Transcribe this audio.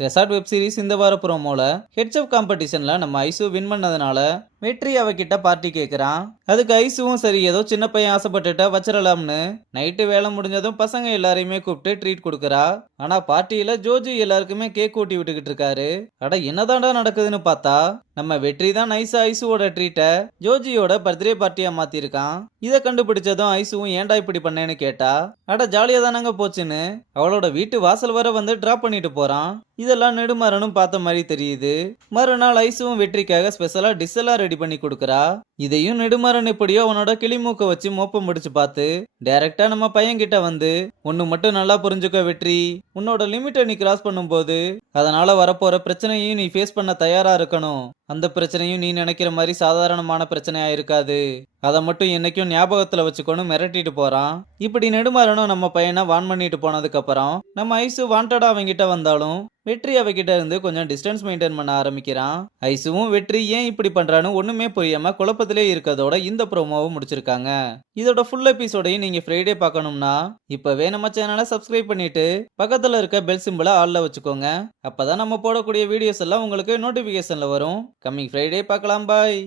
Resort web series இந்த வார ப்ரோமோல heads காம்படிஷன்ல நம்ம ஐசு வின் பண்ணதுனால வெற்றி அவகிட்ட பார்ட்டி கேட்குறான். அதுக்கு ஐசுவும் சரி ஏதோ சின்ன பையன் ஆசைப்பட்டுட்டா வச்சிடலாம்னு நைட்டு வேலை முடிஞ்சதும் பசங்க எல்லாரையுமே கூப்பிட்டு ட்ரீட் கொடுக்குறா. ஆனா பார்ட்டியில ஜோஜி எல்லாருக்குமே கேக் ஊட்டி விட்டுக்கிட்டு இருக்காரு. அட என்னதாண்டா நடக்குதுன்னு பார்த்தா நம்ம வெற்றி தான் நைஸா ஐசுவோட ட்ரீட்டை ஜோஜியோட பர்த்டே பார்ட்டியா மாத்திருக்கான். இதை கண்டுபிடிச்சதும் ஐசுவும் ஏன்டா இப்படி பண்ணேன்னு கேட்டா, அட ஜாலியா தானங்க போச்சுன்னு அவளோட வீட்டு வாசல் வர வந்து டிராப் பண்ணிட்டு போறான். இதெல்லாம் நெடுமாறனும் பார்த்த மாதிரி தெரியுது. மறுநாள் ஐசுவும் வெற்றிக்காக ஸ்பெஷலா டிஷ் எல்லாம் ரெடி பண்ணி கொடுக்குறா. இதையும் நெடுமாறன் எப்படியோ அவனோட கிளிமூக்க வச்சு மோப்பம் முடிச்சு பார்த்து டைரக்டா நம்ம பையன் கிட்ட வந்து, ஒன்னு மட்டும் நல்லா புரிஞ்சுக்க வெற்றி, உன்னோட லிமிட்டை நீ கிராஸ் பண்ணும்போது அதனால வரப்போற பிரச்சனையும் நீ ஃபேஸ் பண்ண தயாரா இருக்கணும். அந்த பிரச்சனையும் நீ நினைக்கிற மாதிரி சாதாரணமான பிரச்சனையா இருக்காது. அதை மட்டும் என்னைக்கும் ஞாபகத்துல வச்சுக்கொண்டு மிரட்டிட்டு போறான். இப்படி நெடுமாறனும் நம்ம பையனை வான் பண்ணிட்டு போனதுக்கு அப்புறம் நம்ம ஐசு வாண்டடா அவங்கிட்ட வந்தாலும் வெற்றி அவகிட்ட இருந்து கொஞ்சம் டிஸ்டன்ஸ் மெயின்டைன் பண்ண ஆரம்பிக்கிறான். ஐசுவும் வெற்றி ஏன் இப்படி பண்றான்னு ஒண்ணுமே புரியாம குழப்பத்திலே இருக்கதோட இந்த ப்ரோமோவை முடிச்சிருக்காங்க. இதோட ஃபுல் எபிசோடையும் நீங்க ஃப்ரைடே பார்க்கணும்னா இப்பவே நம்ம சேனலை சப்ஸ்கிரைப் பண்ணிட்டு பக்கத்துல இருக்க பெல் சிம்பிளை ஆல்ல வச்சுக்கோங்க. அப்பதான் நம்ம போடக்கூடிய வீடியோஸ் எல்லாம் உங்களுக்கு நோட்டிபிகேஷன்ல வரும். கம்மிங் ஃப்ரைடே பார்க்கலாம். பாய்.